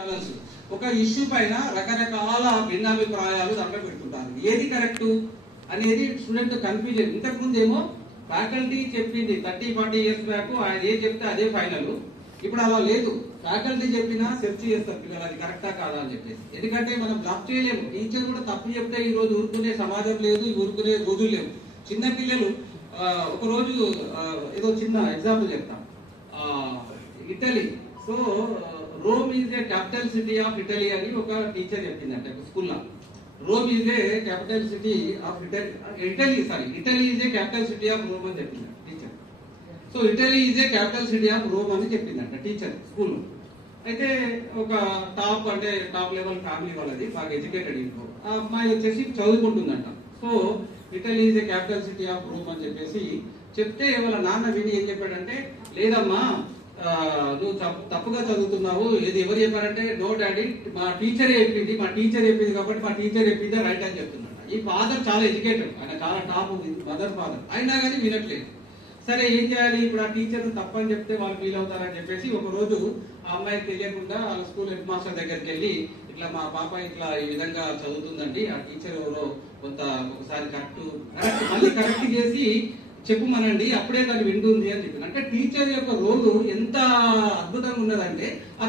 ఒక ఇష్యూ పైన రకరకాల భిన్నాభిప్రాయాలు దాంట్లో పెడుతుంటారు. ఏది కరెక్ట్ అనేది స్టూడెంట్ కన్ఫ్యూజన్. ఇంతకు ముందు ఏమో ఫ్యాకల్టీ చెప్పింది 30-40 ఇయర్స్ బ్యాక్ ఆయన ఏం చెప్తే అదే ఫైనల్. ఇప్పుడు అలా లేదు. ఫ్యాకల్టీ చెప్పినా సెర్చ్ చేస్తారు పిల్లలు అది కరెక్టా కాదా అని చెప్పేసి. ఎందుకంటే మనం జాబ్ చేయలేము. టీచర్ కూడా తప్పు చెప్తే ఈ రోజు ఊరుకునే సమాజం లేదు, ఊరుకునే రోజులు లేవు. చిన్న పిల్లలు ఒక రోజు ఏదో చిన్న ఎగ్జాంపుల్ చెప్తాం. Italy. So Rome is a capital city of Italy అని ఒక టీచర్ చెప్పిందంట స్కూల్లో. Rome is a capital city of Italy is a capital city of Rome అని చెప్పిందంట teacher. So Italy is a capital city of Rome అని చెప్పిందంట teacher స్కూల్లో. అయితే ఒక టాప్ లెవెల్ ఫ్యామిలీ వాళ్ళది, బాగా ఎడ్యుకేటెడ్ ఇంట్లో. ఆ అమ్మాయి వచ్చేసి చదువుకుంటుందంట. So Italy is a capital city of Rome అని చెప్పేసి చెప్తే వాళ్ళ నాన్న విని ఏం చెప్పాడంటే, లేదమ్మా నువ్వు తప్పుగా చదువుతున్నావు, ఇది ఎవరు చెప్పారంటే, నో డాడీ మా టీచర్ చెప్పింది కాబట్టి మా టీచర్ చెప్పిందే రైట్ అని చెప్తున్నాడు. ఈ ఫాదర్ చాలా ఎడ్యుకేటెడ్, ఆయన చాలా టాప్ మదర్ ఫాదర్, అయినా కానీ వినట్లేదు. సరే ఏం చేయాలి, ఇప్పుడు ఆ టీచర్ తప్పని చెప్తే వాళ్ళు ఫీల్ అవుతారని చెప్పేసి ఒక రోజు ఆ అమ్మాయికి తెలియకుండా వాళ్ళ స్కూల్ హెడ్ మాస్టర్ దగ్గరికి వెళ్ళి, ఇట్లా మా పాప ఇట్లా ఈ విధంగా చదువుతుందండి, ఆ టీచర్ ఎవరో ఒకసారి కరెక్ట్ చేసి చెప్పుమనండి, అప్పుడే తను వింటుంది అని చెప్పింది. అంటే టీచర్ యొక్క రోలు ఎంత అద్భుతంగా ఉన్నదంటే ఆ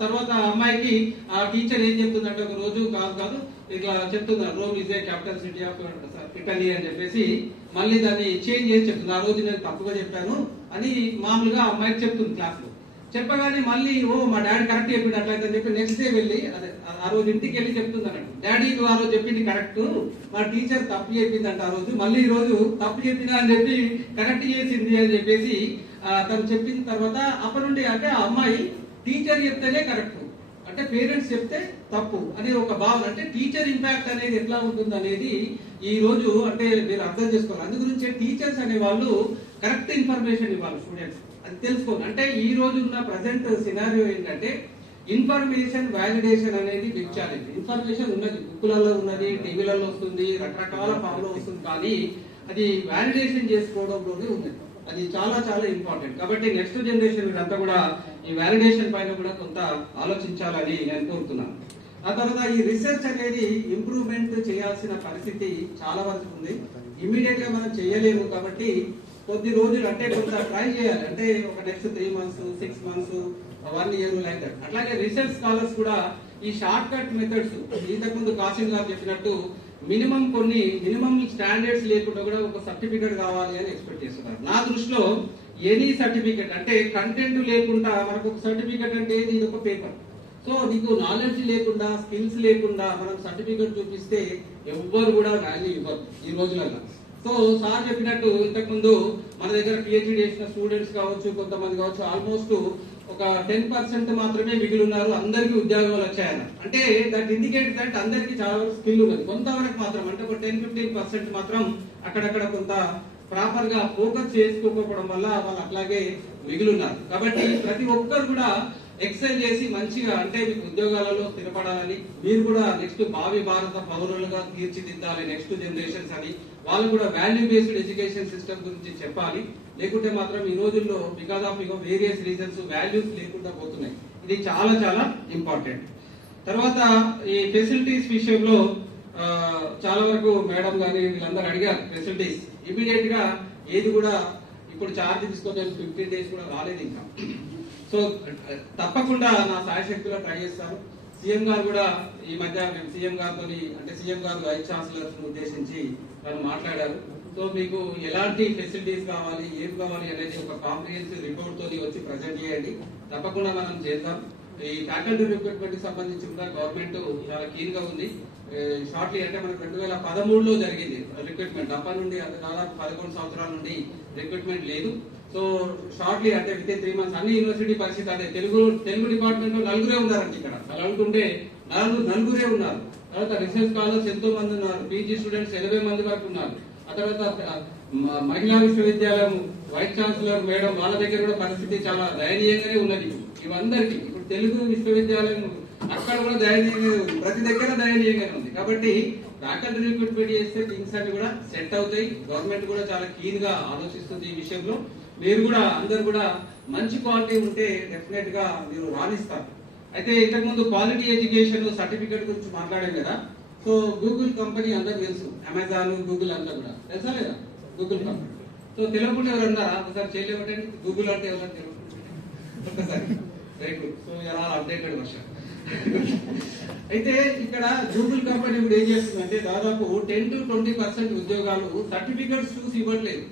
తర్వాత అమ్మాయికి ఆ టీచర్ ఏం చెప్తుందంటే, ఒక రోజు కాదు ఇట్లా చెప్తున్నారు, Rome is a capital city of Italy అని చెప్పేసి మళ్ళీ దాన్ని చేంజ్ చేసి చెప్తుంది. ఆ రోజు నేను తప్పుగా చెప్పాను అని మామూలుగా అమ్మాయికి చెప్తుంది క్లాస్ లో. చెప్పగానే మళ్ళీ మా డాడీ కరెక్ట్ చెప్పింది అట్లయితే అని చెప్పి నెక్స్ట్ డే వెళ్ళి ఆ రోజు ఇంటికి వెళ్ళి చెప్తుంది అన్నట్టు, డాడీ నువ్వు ఆ రోజు చెప్పింది కరెక్ట్, మా టీచర్ తప్పు చెప్పిందంట ఆ రోజు, మళ్ళీ ఈ రోజు తప్పు చెప్పినా అని చెప్పి కరెక్ట్ చేసింది అని చెప్పేసి తను చెప్పిన తర్వాత అప్పటి నుండి అంటే ఆ అమ్మాయి టీచర్ చెప్తేనే కరెక్ట్, అంటే పేరెంట్స్ చెప్తే తప్పు అనే ఒక భావన, అంటే టీచర్ ఇంపాక్ట్ అనేది ఎట్లా ఉంటుంది అనేది ఈ రోజు అంటే మీరు అర్థం చేసుకోవాలి. అందు గురించే టీచర్స్ అనే వాళ్ళు కరెక్ట్ ఇన్ఫర్మేషన్ ఇవ్వాలి స్టూడెంట్స్, అది తెలుసుకోండి. అంటే ఈ రోజు ఉన్న ప్రజెంట్ సినారియో ఏంటంటే ఇన్ఫర్మేషన్ వాలిడేషన్ అనేది బిగ్ ఛాలెంజ్. ఇన్ఫర్మేషన్ ఉన్నది, బుక్కులలో ఉన్నది, టీవీలలో వస్తుంది, రకరకాల ఫామ్లో వస్తుంది, కానీ అది వాలిడేషన్ చేసుకోవడంలోనే ఉన్నది. అది చాలా చాలా ఇంపార్టెంట్. కాబట్టి నెక్స్ట్ జనరేషన్ మీరంతా కూడా ఈ వాలిడేషన్ పైన కూడా కొంత ఆలోచించాలని నేను కోరుతున్నాను. ఆ తర్వాత ఈ రీసెర్చ్ అనేది ఇంప్రూవ్మెంట్ చేయాల్సిన పరిస్థితి చాలా వరకు ఉంది. ఇమ్మీడియట్ గా మనం చేయలేము కాబట్టి కొద్ది రోజులు అంటే కొంత ట్రై చేయాలి. అంటే ఒక next 3 months 6 months 1 year like that. అట్లాగే రీసెర్చ్ స్కాలర్స్ కూడా ఈ షార్ట్ కట్ మెథడ్స్ ఇంతకుముందు కాసిం గారు చెప్పినట్టు మినిమం స్టాండర్డ్స్ లేకుండా కూడా ఒక సర్టిఫికెట్ కావాలి అని ఎక్స్పెక్ట్ చేస్తున్నారు. నా దృష్టిలో ఎనీ సర్టిఫికెట్ అంటే కంటెంట్ లేకుండా మనకు ఒక సర్టిఫికెట్ అంటే ఇది ఒక పేపర్. సో నీకు నాలెడ్జ్ లేకుండా స్కిల్స్ లేకుండా మనం సర్టిఫికెట్ చూపిస్తే ఎవ్వరు కూడా వాల్యూ ఇవ్వరు ఈ రోజులలో. సో సార్ చెప్పినట్టు ఇంతకు ముందు మన దగ్గర పిహెచ్డి చేసిన స్టూడెంట్స్ కావచ్చు, కొంతమంది కావచ్చు, ఆల్మోస్ట్ ఒక 10% మాత్రమే మిగిలి ఉన్నారు, అందరికీ ఉద్యోగాలు వచ్చాయన్న. అంటే దట్ ఇండికేట్ దట్ అందరికీ చాలా వరకు స్కిల్ ఉన్నది, కొంతవరకు మాత్రం అంటే ఒక 10-15% మాత్రం అక్కడక్కడ కొంత ప్రాపర్ గా ఫోకస్ చేసుకోకపోవడం వల్ల వాళ్ళు అట్లాగే మిగిలి ఉన్నారు. కాబట్టి ప్రతి ఒక్కరు కూడా ఎక్సెల్ చేసి మంచిగా అంటే మీకు ఉద్యోగాలలో స్థిరపడాలని, మీరు కూడా నెక్స్ట్ భావి భారత పౌరులుగా తీర్చిదిద్దాలి నెక్స్ట్ జనరేషన్స్ అని, వాళ్ళు కూడా వాల్యూ బేస్డ్ ఎడ్యుకేషన్ సిస్టమ్ గురించి చెప్పాలి. లేకుంటే మాత్రం ఈ రోజుల్లో because of various reasons values లేకుండా పోతున్నాయి. ఇది చాలా చాలా ఇంపార్టెంట్. తర్వాత ఈ ఫెసిలిటీస్ విషయంలో చాలా వరకు మేడం గానీ వీళ్ళందరూ అడిగారు ఫెసిలిటీస్. ఇమీడియట్ గా ఏది కూడా ఇప్పుడు ఛార్జ్ తీసుకొని 15 days కూడా రాలేదు ఇంకా. సో తప్పకుండా నా సాయశక్తిలో ట్రై చేస్తాను. సీఎం గారు కూడా ఈ మధ్య మేము సీఎం గారితో అంటే సీఎం గారు వైస్ ఛాన్సలర్స్ ఉద్దేశించి వాళ్ళు మాట్లాడారు. సో మీకు ఎలాంటి ఫెసిలిటీస్ కావాలి, ఏం కావాలి అనేది ఒక కాంప్రిహెన్సివ్ రిపోర్ట్ తోని వచ్చి ప్రజెంట్ చేయండి. తప్పకుండా మనం చేద్దాం. ఈ ఫ్యాకల్టీ రిక్రూట్మెంట్ కి సంబంధించి కూడా గవర్నమెంట్ చాలా కీన్ గా ఉంది. షార్ట్లీ అంటే మనకు 2013లో జరిగింది రిక్రూట్మెంట్. అప్పటి నుండి దాదాపు 11 సంవత్సరాల నుండి రిక్రూట్మెంట్ లేదు. సో షార్ట్లీ అంటే విత్ 3 months అన్ని యూనివర్సిటీ పరిస్థితి అదే. తెలుగు డిపార్ట్మెంట్ లో 4 ఉన్నారండి ఇక్కడ. అలా అనుకుంటే 4 ఉన్నారు. తర్వాత రీసెర్చ్ స్కాలర్స్ ఎంతో మంది ఉన్నారు, పీజీ స్టూడెంట్స్ 80 మంది వరకు ఉన్నారు. ఆ తర్వాత మహిళా విశ్వవిద్యాలయం వైస్ ఛాన్సలర్ మేడం వాళ్ళ దగ్గర కూడా పరిస్థితి చాలా దయనీయంగానే ఉన్నది. ఇవందరికీ ఇప్పుడు తెలుగు విశ్వవిద్యాలయం అక్కడ కూడా దయనీయంగా ఉంది, ప్రతి దగ్గర దయనీయంగానే ఉంది. కాబట్టి ఫ్యాకల్టీ రిక్రూట్మెంట్ చేస్తే థింగ్స్ అన్ని కూడా సెట్ అవుతాయి. గవర్నమెంట్ కూడా చాలా కీన్ గా ఆలోచిస్తుంది ఈ విషయంలో. మీరు కూడా అందరు కూడా మంచి క్వాలిటీ ఉంటే డెఫినెట్ గా మీరు రాణిస్తారు. అయితే ఇంతకుముందు క్వాలిటీ ఎడ్యుకేషన్ సర్టిఫికేట్ గురించి మాట్లాడాం కదా. సో గూగుల్ కంపెనీ అందరూ తెలుసు, అమెజాన్, గూగుల్ అంతా కూడా తెలుసా లేదా? Google company. సో తెలియకుండా ఎవరు ఉన్నారా? ఒకసారి చేయలేమంటండి. గూగుల్ అంటే ఎవరు తెలియదు ఒక్కసారి. Very good. సో ఎలా అప్డేటెడ్ వర్షన్. అయితే ఇక్కడ గూగుల్ కంపెనీ ఇప్పుడు ఏం చేస్తుందంటే దాదాపు 10 to 20% ఉద్యోగాలు సర్టిఫికేట్స్ చూసి ఇవ్వట్లేదు,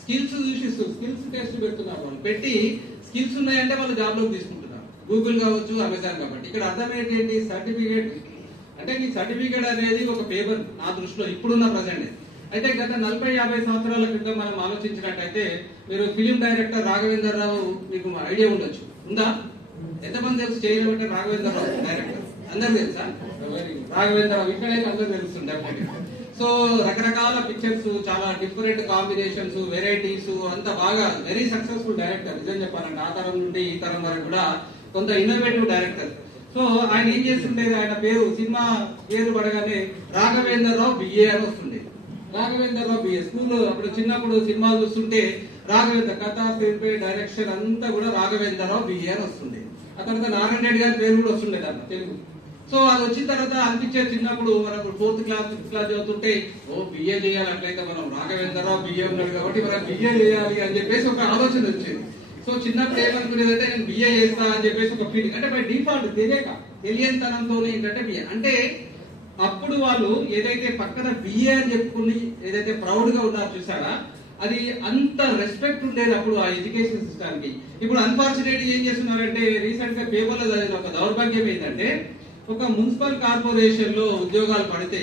స్కిల్స్ చూసి స్కిల్స్ టెస్ట్ పెడుతున్నారు. వాళ్ళు పెట్టి స్కిల్స్ ఉన్నాయంటే వాళ్ళు జాబ్ లోకి తీసుకుంటున్నారు. గూగుల్ కావచ్చు, అమెజాన్ కాబట్టి. ఇక్కడ అర్థం ఏంటి? సర్టిఫికేట్ అంటే మీ సర్టిఫికేట్ అనేది ఒక పేపర్ నా దృష్టిలో ఇప్పుడున్న ప్రజెంట్. అయితే గత 40-50 సంవత్సరాల క్రితం మనం ఆలోచించినట్టయితే మీరు ఫిలిం డైరెక్టర్ రాఘవేంద్ర రావు మీకు ఐడియా ఉండొచ్చు. ఉందా? ఎంతమంది తెలుసు? చేయలేమంటే రాఘవేంద్ర రావు డైరెక్టర్ అందరు తెలుసా? రాఘవేంద్ర రావు ఇక్కడైతే అందరు తెలుస్తుంది. సో రకరకాల పిక్చర్స్, చాలా డిఫరెంట్ కాంబినేషన్స్, వెరైటీస్, అంత బాగా వెరీ సక్సెస్ఫుల్ డైరెక్టర్. నిజం చెప్పాలంటే ఆ తరం నుండి ఈ తరం వరకు కూడా కొంత ఇన్నోవేటివ్ డైరెక్టర్. సో ఆయన ఏం చేస్తుండేది, ఆయన పేరు సినిమా పేరు పడగానే రాఘవేంద్ర రావు బిఏ అని వస్తుండే. రాఘవేంద్ర రావు బిఏ. స్కూల్ అప్పుడు చిన్నప్పుడు సినిమాలు చూస్తుంటే రాఘవేంద్ర కథ, స్క్రీన్ ప్లే, డైరెక్షన్ అంతా కూడా రాఘవేంద్ర రావు బిఏ అని వస్తుంది. ఆ తర్వాత నారాయణ రెడ్డి గారి పేరు కూడా వస్తుండే దాంట్లో తెలుగు. సో అది వచ్చిన తర్వాత అనిపించే చిన్నప్పుడు మనకు 4th క్లాస్ 5th క్లాస్ చదువుతుంటే ఓ బిఏ చేయాలి, అట్లయితే మనం రాఘవేంద్ర రావు బిఏ ఉన్నాడు కాబట్టి మనం బిఏ చేయాలి అని చెప్పేసి ఒక ఆలోచన వచ్చేది. సో చిన్నప్పుడు ఏమనుకునేదంటే నేను బిఏ చేస్తా అని చెప్పేసి ఒక ఫీలింగ్. అంటే బై డిఫాల్ట్ తెలియనితనంతో ఏంటంటే బిఏ అంటే అప్పుడు వాళ్ళు ఏదైతే పక్కన బిఏ అని చెప్పుకుని ఏదైతే ప్రౌడ్ గా ఉన్నారు చూసారా, అది అంత రెస్పెక్ట్ ఉండేది అప్పుడు ఆ ఎడ్యుకేషన్ సిస్టమ్ కి. ఇప్పుడు అన్ఫార్చునేట్ ఏం చేస్తున్నారంటే రీసెంట్ గా పేపర్లో చదివిన ఒక దౌర్భాగ్యం ఏంటంటే ఒక మున్సిపల్ కార్పొరేషన్ లో ఉద్యోగాలు పడితే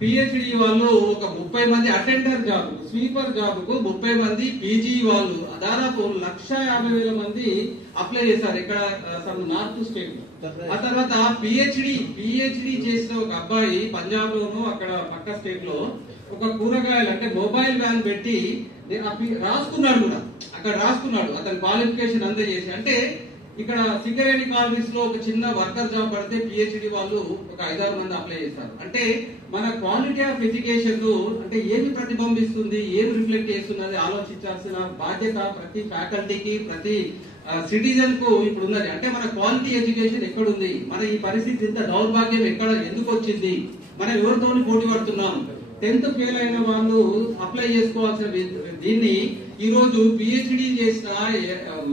పిహెచ్డి వాళ్ళు ఒక 30 మంది అటెండర్ జాబ్, స్వీపర్ జాబ్ కు 30 మంది, పీజీ వాళ్ళు దాదాపు 1,50,000 మంది అప్లై చేశారు ఇక్కడ నార్త్ స్టేట్ లో. ఆ తర్వాత పిహెచ్డి చేసిన ఒక అబ్బాయి పంజాబ్ లోను అక్కడ పక్క స్టేట్ లో ఒక కూరగాయలు అంటే మొబైల్ వ్యాన్ పెట్టి రాసుకున్నాడు కూడా. అక్కడ రాసుకున్నాడు అతని క్వాలిఫికేషన్ అంతా చేసి. అంటే ఇక్కడ సింగరేణి కాలనీస్ లో ఒక చిన్న వర్కర్ జాబ్ పడితే పిహెచ్డి వాళ్ళు ఒక 5-6 మంది అప్లై చేస్తారు. అంటే మన క్వాలిటీ ఆఫ్ ఎడ్యుకేషన్ అంటే ఏమి ప్రతిబింబిస్తుంది, ఏమి రిఫ్లెక్ట్ చేస్తున్నది ఆలోచించాల్సిన బాధ్యత ప్రతి ఫ్యాకల్టీకి, ప్రతి సిటిజన్ కు ఇప్పుడు ఉన్నది. అంటే మన క్వాలిటీ ఎడ్యుకేషన్ ఎక్కడుంది, మన ఈ పరిస్థితి ఇంత దౌర్భాగ్యం ఎక్కడ ఎందుకు వచ్చింది, మనం ఎవరితో పోటీ పడుతున్నాం. 10th ఫెయిల్ అయిన వాళ్ళు అప్లై చేసుకోవాల్సిన దీన్ని ఈ రోజు పిహెచ్డి చేసినా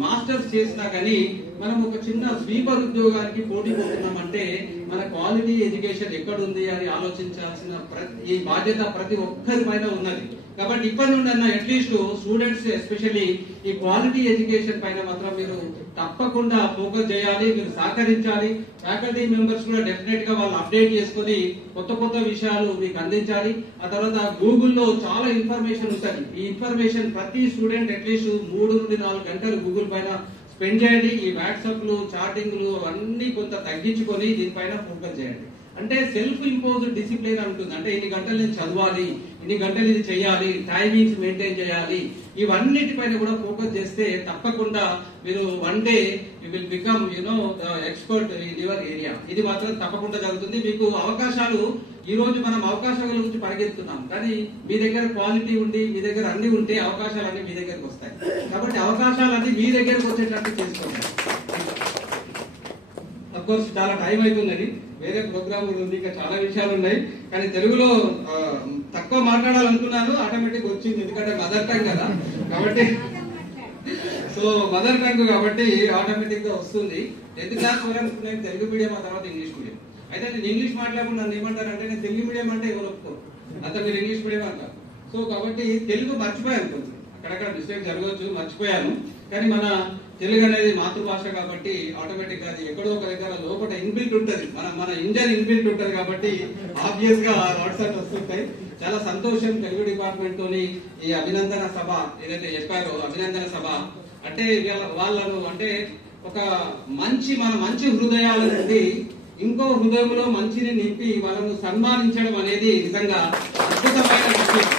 మాస్టర్స్ చేసినా కానీ మనం ఒక చిన్న స్వీపర్ ఉద్యోగానికి పోటీ పడుతున్నామంటే మన క్వాలిటీ ఎడ్యుకేషన్ ఎక్కడుంది అని ఆలోచించాల్సిన ఈ బాధ్యత ప్రతి ఒక్కరి పైన ఉన్నది. కాబట్టి ఇప్పటి నుండి అన్న అట్లీస్ట్ స్టూడెంట్స్ ఎస్పెషల్లీ ఈ క్వాలిటీ ఎడ్యుకేషన్ పైన మాత్రం మీరు తప్పకుండా ఫోకస్ చేయాలి, మీరు సహకరించాలి. ఫ్యాకల్టీ మెంబర్స్ కూడా డెఫినెట్ గా వాళ్ళు అప్డేట్ చేసుకుని కొత్త విషయాలు మీకు అందించాలి. ఆ తర్వాత గూగుల్లో చాలా ఇన్ఫర్మేషన్ ఉంటుంది. ఈ ఇన్ఫర్మేషన్ ప్రతి స్టూడెంట్ అట్లీస్ట్ 3 నుండి 4 గంటలు గూగుల్ పైన స్పెండ్ చేయండి. ఈ వాట్సాప్లు, చాటింగ్లు అన్ని కొంత తగ్గించుకొని దీనిపైన ఫోకస్ చేయండి. అంటే సెల్ఫ్ ఇంపోజ్డ్ డిసిప్లిన్ ఉంటుంది. అంటే ఇన్ని గంటలు నేను చదవాలి, ఇన్ని గంటలు ఇది చేయాలి, టైమింగ్స్ మెయింటైన్ చేయాలి, ఇవన్నిటిపైన కూడా ఫోకస్ చేస్తే తప్పకుండా మీరు one day you will become expert in your area. ఇది మాత్రం తప్పకుండా జరుగుతుంది. మీకు అవకాశాలు ఈ రోజు మనం అవకాశాల గురించి పరిగెత్తున్నాం, కానీ మీ దగ్గర క్వాలిటీ ఉండి మీ దగ్గర అన్ని ఉంటే అవకాశాలన్నీ మీ దగ్గరకు వస్తాయి. కాబట్టి అవకాశాలన్నీ మీ దగ్గరకు వచ్చేటట్టు చేసుకోండి. అఫ్ కోర్స్ చాలా టైం అవుతుందని వేరే ప్రోగ్రామ్ కూడా ఉంది, ఇంకా చాలా విషయాలు ఉన్నాయి. కానీ తెలుగులో తక్కువ మాట్లాడాలనుకున్నాను, ఆటోమేటిక్ వచ్చింది. ఎందుకంటే మదర్ టంగ్ కదా, కాబట్టి సో మదర్ టంగ్ కాబట్టి ఆటోమేటిక్ గా వస్తుంది. 10th క్లాస్ వరకు నేను తెలుగు మీడియం, ఆ తర్వాత ఇంగ్లీష్ మీడియం. అయితే నేను ఇంగ్లీష్ మాట్లాడకుండా నన్ను ఏమంటారంటే నేను తెలుగు మీడియం అంటే ఎవరు ఒప్పుకోరు, అంతా మీరు ఇంగ్లీష్ మీడియం అంటారు. సో కాబట్టి తెలుగు మర్చిపోయాను, కొంచెం అక్కడక్కడ మిస్టేక్ జరగవచ్చు, మర్చిపోయాను. కానీ మన తెలుగు అనేది మాతృభాష కాబట్టి ఆటోమేటిక్ గా అది ఎక్కడో ఒక దగ్గర లోపల ఇన్బిల్ట్ ఉంటది, మన ఇండియన్ ఇన్బిల్ట్ ఉంటది కాబట్టి ఆబ్వియస్ గా వాట్సాప్ వస్తుంటాయి. చాలా సంతోషం. తెలుగు డిపార్ట్మెంట్ తోని ఈ అభినందన సభ ఏదైతే చెప్పారో, అభినందన సభ అంటే వాళ్ళను అంటే ఒక మన మంచి హృదయాల నుండి ఇంకో హృదయంలో మంచిని నింపి వాళ్ళను సన్మానించడం అనేది నిజంగా అద్భుతమైన విషయం.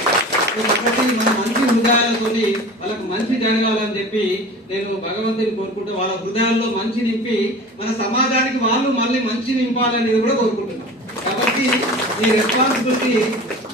కాబట్టి మన మంచి హృదయాలతోని వాళ్ళకు మంచి జరగాలని చెప్పి నేను భగవంతుని కోరుకుంటూ వాళ్ళ హృదయాల్లో మంచి నింపి మన సమాజానికి వాళ్ళు మళ్ళీ మంచి నింపాలని కూడా కోరుకుంటున్నాం. కాబట్టి ఈ రెస్పాన్సిబిలిటీ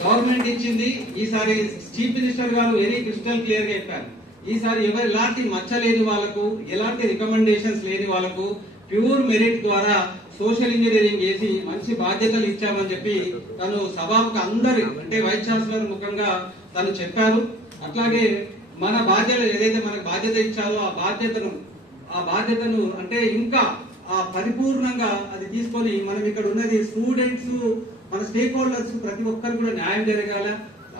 గవర్నమెంట్ ఇచ్చింది. ఈసారి చీఫ్ మినిస్టర్ గారు వెరీ క్రిస్టల్ క్లియర్ గా చెప్పారు, ఈసారి ఎలాంటి మచ్చ లేని వాళ్ళకు, ఎలాంటి రికమెండేషన్స్ లేని వాళ్ళకు ప్యూర్ మెరిట్ ద్వారా సోషల్ ఇంజనీరింగ్ చేసి మంచి బాధ్యతలు ఇచ్చామని చెప్పి తను సభకు అందరి అంటే వైస్ ఛాన్సలర్ ముఖంగా తను చెప్పారు. అట్లాగే మన బాధ్యత ఏదైతే మనకు బాధ్యత ఇచ్చారో ఆ బాధ్యతను అంటే ఇంకా పరిపూర్ణంగా అది తీసుకొని మనం ఇక్కడ ఉన్నది స్టూడెంట్స్ మన స్టేక్ హోల్డర్స్ ప్రతి ఒక్కరు కూడా న్యాయం జరగాల.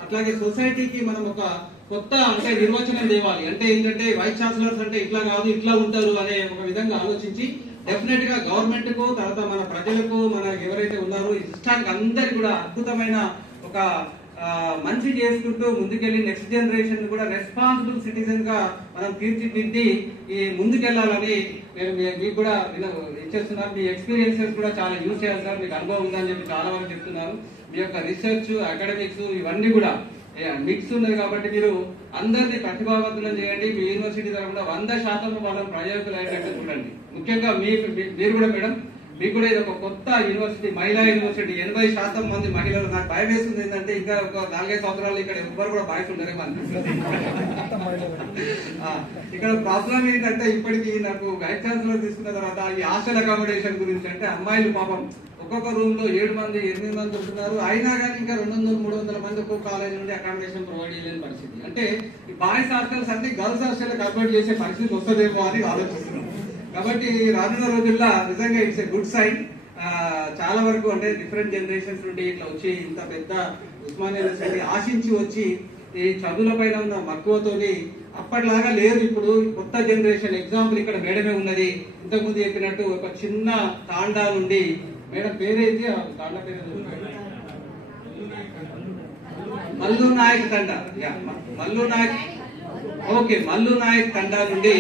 అట్లాగే సొసైటీకి మనం ఒక కొత్త అంటే నిర్వచనం తేవాలి. అంటే ఏంటంటే వైస్ ఛాన్సలర్స్ అంటే ఇట్లా కాదు ఇట్లా ఉంటారు అనే ఒక విధంగా ఆలోచించి డెఫినెట్ గా గవర్నమెంట్ కు తర్వాత మన ప్రజలకు మన ఎవరైతే ఉన్నారో ఈ సిస్టానికి అందరికి కూడా అద్భుతమైన ఒక మంచి చేసుకుంటూ ముందుకెళ్లి నెక్స్ట్ జనరేషన్ కూడా రెస్పాన్సిబుల్ సిటిజన్ గా మనం తీర్చిదిద్ది ఈ ముందుకెళ్లాలని నేను మీకు కూడా ఇచ్చేస్తున్నాను. మీ ఎక్స్పీరియన్సెస్ కూడా చాలా యూజ్ చేయాలి సార్, మీకు అనుభవం ఉందని చెప్పి చాలా వరకు చెప్తున్నారు. మీ యొక్క రీసెర్చ్ అకాడమిక్స్ ఇవన్నీ కూడా మిక్స్ ఉన్నది కాబట్టి మీరు అందరినీ ప్రతిభావంతులను చేయండి. మీ యూనివర్సిటీ తరఫున 100% వాళ్ళని ప్రయోజకులు అయ్యేటట్టు చూడండి. ముఖ్యంగా మీరు కూడా మేడం మీకు కూడా ఇది ఒక కొత్త యూనివర్సిటీ, మహిళా యూనివర్సిటీ. 80% మంది మహిళలు. నాకు భయం వేస్తుంది ఏంటంటే ఇంకా ఒక 4-5 సంవత్సరాలు ఇక్కడ ఎవ్వరు కూడా బాయ్స్ ఉండరేమో అనిపిస్తుంది. ఇక్కడ ప్రాబ్లం ఏంటంటే ఇప్పటికీ నాకు వైస్ ఛాన్సలర్ తీసుకున్న తర్వాత ఈ హాస్టల్ అకామిడేషన్ గురించి అంటే అమ్మాయిలు పాపం ఒక్కొక్క రూమ్ లో 7 మంది 8 మంది ఉంటున్నారు. అయినా కానీ ఇంకా 200-300 మంది ఒక్కొక్క కాలేజ్ నుండి అకామిడేషన్ ప్రొవైడ్ చేయలేని పరిస్థితి. అంటే ఈ బాయ్స్ హాస్టల్స్ అన్ని గర్ల్స్ హాస్టల్ కన్వర్ట్ చేసే పరిస్థితి వస్తుందేమో అని ఆలోచిస్తున్నాం. కాబట్టి రానున్న రోజుల్లో నిజంగా ఇట్స్ ఎ గుడ్ సైన్. చాలా వరకు అంటే డిఫరెంట్ జనరేషన్స్ నుండి ఇట్లా వచ్చి ఇంత పెద్ద ఉస్మానియా యూనివర్సిటీ ఆశించి వచ్చి ఈ చదువుల పైన ఉన్న మక్కువతోని అప్పటిలాగా లేదు. ఇప్పుడు కొత్త జనరేషన్. ఎగ్జాంపుల్ ఇక్కడ మేడమే ఉన్నది. ఇంతకుముందు చెప్పినట్టు ఒక చిన్న తాండా నుండి మేడం పేరైతే తాండా పేరు మల్లు నాయక్ తండా. మల్లు నాయక్ ఓకే మల్లు నాయక్ తండా నుండి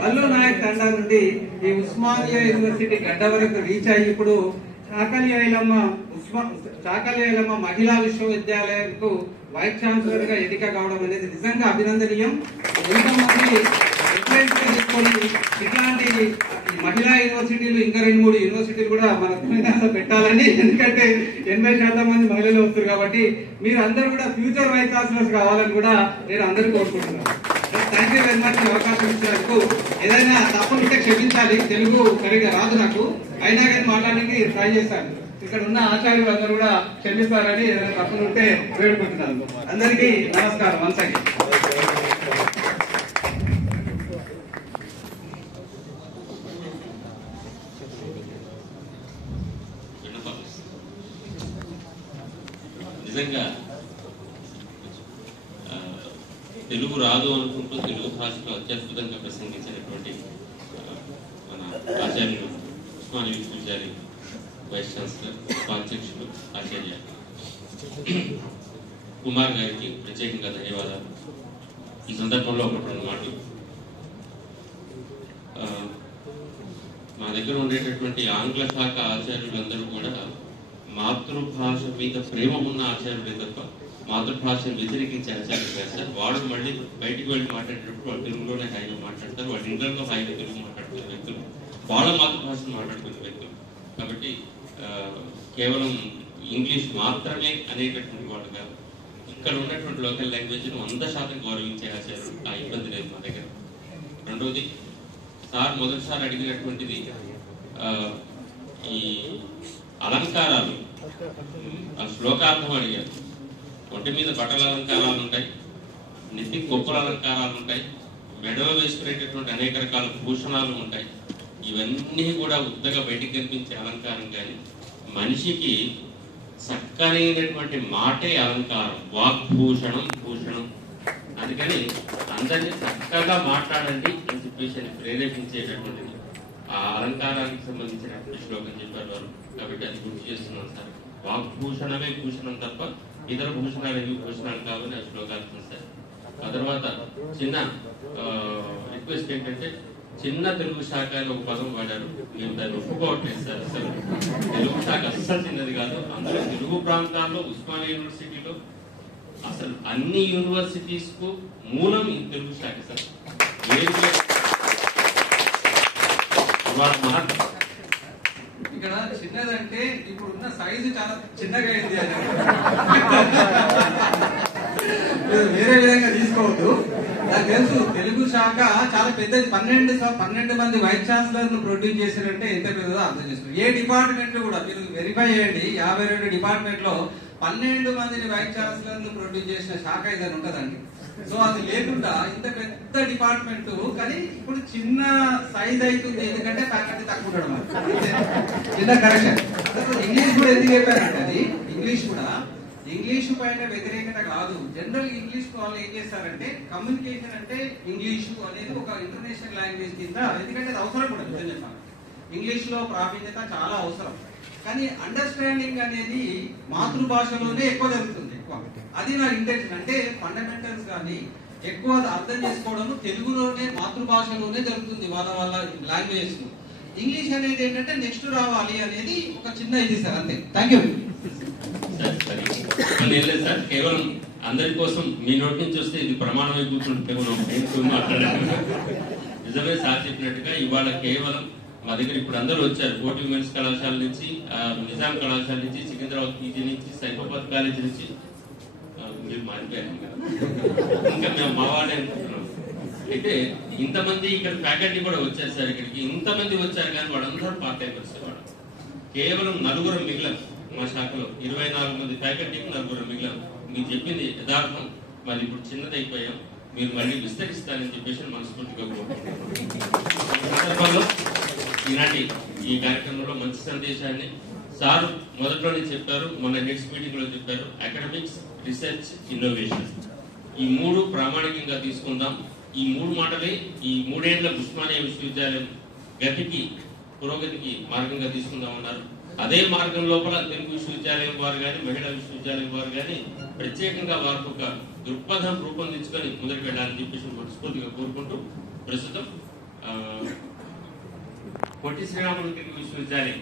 మల్లు నాయక్ తండా నుండి ఈ ఉస్మానియా యూనివర్సిటీ గడ్డ వరకు రీచ్ అయ్యి ఇప్పుడు చాకలి ఐలమ్మ మహిళా విశ్వవిద్యాలయంకు వైస్ ఛాన్సలర్ గా ఎన్నిక కావడం అనేది నిజంగా అభినందనీయం. ఎంతమంది తీసుకొని ఇట్లాంటి మహిళా యూనివర్సిటీలు ఇంకా 2-3 యూనివర్సిటీలు కూడా మన తెలంగాణలో పెట్టాలని. ఎందుకంటే 80% మంది మహిళలు వస్తారు కాబట్టి మీరు అందరూ కూడా ఫ్యూచర్ వైస్ ఛాన్సలర్స్ కావాలని కూడా నేను అందరూ కోరుకుంటున్నాను. థ్యాంక్ యూ వెరీ మచ్ అవకాశం ఇచ్చినందుకు. ఏదైనా తప్పులుంటే క్షమించాలి, తెలుగు సరిగ్గా రాదు నాకు, అయినా కానీ మాట్లాడడానికి ట్రై చేస్తాను. ఇక్కడ ఉన్న ఆచార్యులు అందరూ కూడా క్షమిస్తారని ఏదైనా తప్పులుంటే వేడుకుంటున్నాను. అందరికీ నమస్కారం. వన్స్ అగైన్ నిజంగా తెలుగు రాదు అనుకుంటూ తెలుగు భాషలో అత్యద్భుతంగా ప్రసంగించినటువంటి మన ఆచార్యులు ఉస్మానియా విశ్వవిద్యాలయం వైస్ ఛాన్సలర్ ఉపాధ్యక్షులు ఆచార్య కుమార్ గారికి ప్రత్యేకంగా ధన్యవాదాలు. ఈ సందర్భంలో ఒక 2 మాటలు. మా దగ్గర ఉండేటటువంటి ఆంగ్ల శాఖ ఆచార్యులందరూ కూడా మాతృభాష మీద ప్రేమ ఉన్న ఆచార్యులే తప్ప మాతృభాషను వ్యతిరేకించే ఆచార్యులు కాదు సార్. వాడు మళ్ళీ బయటికి వెళ్ళి మాట్లాడేటప్పుడు వాళ్ళు తెలుగులోనే హాయిగా మాట్లాడతారు. వాళ్ళ ఇంట్లో హాయిగా తెలుగు మాట్లాడుతున్న వ్యక్తులు, వాళ్ళ మాతృభాషను మాట్లాడుతున్న వ్యక్తులు. కాబట్టి కేవలం ఇంగ్లీష్ మాత్రమే అనేటటువంటి వాళ్ళు కాదు. ఇక్కడ ఉన్నటువంటి లోకల్ లాంగ్వేజ్ ను 100% గౌరవించే ఆచార్యులు. ఆ ఇబ్బంది లేదు మా దగ్గర. రెండవది సార్ మొదటిసారి అడిగినటువంటిది ఈ అలంకారాలు, ఆ శ్లోకార్థం అడిగారు. ఒంటి మీద బట్టల అలంకారాలు ఉంటాయి, నెత్తి కొప్పుల అలంకారాలు ఉంటాయి, మెడలో వేసుకునేటటువంటి అనేక రకాల భూషణాలు ఉంటాయి. ఇవన్నీ కూడా ఉద్దగా బయటికి కనిపించే అలంకారం. కానీ మనిషికి చక్కనైనటువంటి మాటే అలంకారం, వాగ్భూషణం భూషణం. అందుకని అందరినీ చక్కగా మాట్లాడండి అని చెప్పేసి ప్రేరేపించేటటువంటిది ఆ అలంకారానికి సంబంధించినటువంటి శ్లోకం చెప్పారు వారు. కాబట్టి అది గుర్తు చేస్తున్నాను సార్. వాగ్భూషణమే భూషణం తప్ప ఇతర భూషణాలు ఏవి భూషణాలు కావని ఆ శ్లోకాలు సార్. ఆ తర్వాత చిన్న రిక్వెస్ట్ ఏంటంటే, చిన్న తెలుగు శాఖ అని ఒక పదం వాడారు. మేము దాన్ని ఒప్పుకోవట్లేదు సార్. అసలు తెలుగు శాఖ అస్సలు చిన్నది కాదు. అందులో తెలుగు ప్రాంతాల్లో ఉస్మానియా యూనివర్సిటీలో అసలు అన్ని యూనివర్సిటీస్ కు మూలం ఈ తెలుగు శాఖ సార్. ఇక్కడ చిన్నదంటే ఇప్పుడు ఉన్న సైజు చాలా చిన్నగా అయింది అని వేరే విధంగా తీసుకోవద్దు. నాకు తెలుసు తెలుగు శాఖ చాలా పెద్దది. 12 మంది వైస్ ఛాన్సలర్ ను ప్రొడ్యూస్ చేశారంటే ఎంత పెద్దదో అర్థం చేసుకోండి. ఏ డిపార్ట్మెంట్ కూడా మీరు వెరిఫై చేయండి, 52 డిపార్ట్మెంట్ లో 12 మందిని వైస్ ఛాన్సలర్ ను ప్రొడ్యూస్ చేసిన శాఖ ఇదని ఉంటదండి. సో అది లేకుండా ఇంత పెద్ద డిపార్ట్మెంట్ కానీ ఇప్పుడు చిన్న సైజ్ అవుతుంది, ఎందుకంటే ఫ్యాకల్టీ తక్కువ ఉండడం వల్ల. చిన్న కరెక్షన్. ఇంగ్లీష్ కూడా ఎందుకు చెప్పారంటే అది ఇంగ్లీష్ పైన వ్యతిరేకత కాదు. జనరల్ ఇంగ్లీష్ వాళ్ళు ఏం చేస్తారంటే కమ్యూనికేషన్ అంటే ఇంగ్లీషు అనేది ఒక ఇంటర్నేషనల్ లాంగ్వేజ్ కింద, ఎందుకంటే అది అవసరం కూడా నిజం చెప్పాలి. ఇంగ్లీష్ లో ప్రావీణ్యత చాలా అవసరం, కానీ అండర్స్టాండింగ్ అనేది మాతృభాషలోనే ఎక్కువ జరుగుతుంది. అది నా ఇంటెన్షన్. అంటే ఫండమెంటల్స్ కానీ ఎక్కువ అర్థం చేసుకోవడం తెలుగులోనే మాతృభాషలోనే జరుగుతుంది వాళ్ళ లాంగ్వేజెస్. ఇంగ్లీష్ అనేది ఏంటంటే నెక్స్ట్ రావాలి అనేది ఒక చిన్న ఇది సార్, అంతే. Thank you sir. కేవలం అందరి కోసం మీ నోటి నుంచి వస్తే ఇది ప్రమాణం అయిపోతుంది. కేవలం నిజమే సార్ చెప్పినట్టుగా ఇవాళ కేవలం మా దగ్గర ఇప్పుడు అందరూ వచ్చారు. 40 ఉమెన్స్ కళాశాల నుంచి, నిజాం కళాశాల నుంచి, సికింద్రాబాద్ పీజీ నుంచి, సైకోపాత్ కాలేజ్ నుంచి. మీరు మారిపోయారు ఇంకా మేము మా వాళ్ళే అనుకుంటున్నాం. అయితే ఇంతమంది ఇక్కడ ఫ్యాకల్టీ కూడా వచ్చారు సార్. ఇక్కడికి ఇంతమంది వచ్చారు కానీ వాళ్ళందరూ పార్ట్ టైమర్స్. వాడు కేవలం 4 మిగిలిన మా శాఖలో 24 మంది ఫ్యాకల్టీకి 4 మిగిలిన. మీరు చెప్పింది యథార్థం. మరి ఇప్పుడు చిన్నదైపోయాం, మీరు మళ్ళీ విస్తరిస్తారని చెప్పేసి మనస్ఫూర్తిగా కోరుకుంటున్నాను. ఈనాటి ఈ కార్యక్రమంలో మంచి సందేశాన్ని సార్ మొదట్లోనే చెప్పారు, మన నెక్స్ట్ మీటింగ్ లో చెప్పారు. అకాడమిక్స్, రీసెర్చ్, ఇన్నోవేషన్ ఈ 3 ప్రామాణికంగా తీసుకుందాం. ఈ 3 మాటలే ఈ 3 ఏళ్ల ఉస్మానియా విశ్వవిద్యాలయం గతికి పురోగతికి మార్గంగా తీసుకుందామన్నారు. అదే మార్గం లోపల తెలుగు విశ్వవిద్యాలయం వారు కానీ, మహిళా విశ్వవిద్యాలయం వారు కానీ ప్రత్యేకంగా వారికి ఒక దృక్పథం రూపొందించుకొని ముందుకు వెళ్ళాలని చెప్పేసి మనస్ఫూర్తిగా కోరుకుంటూ ప్రస్తుతం పొట్టి శ్రీరాములు తెలుగు విశ్వవిద్యాలయం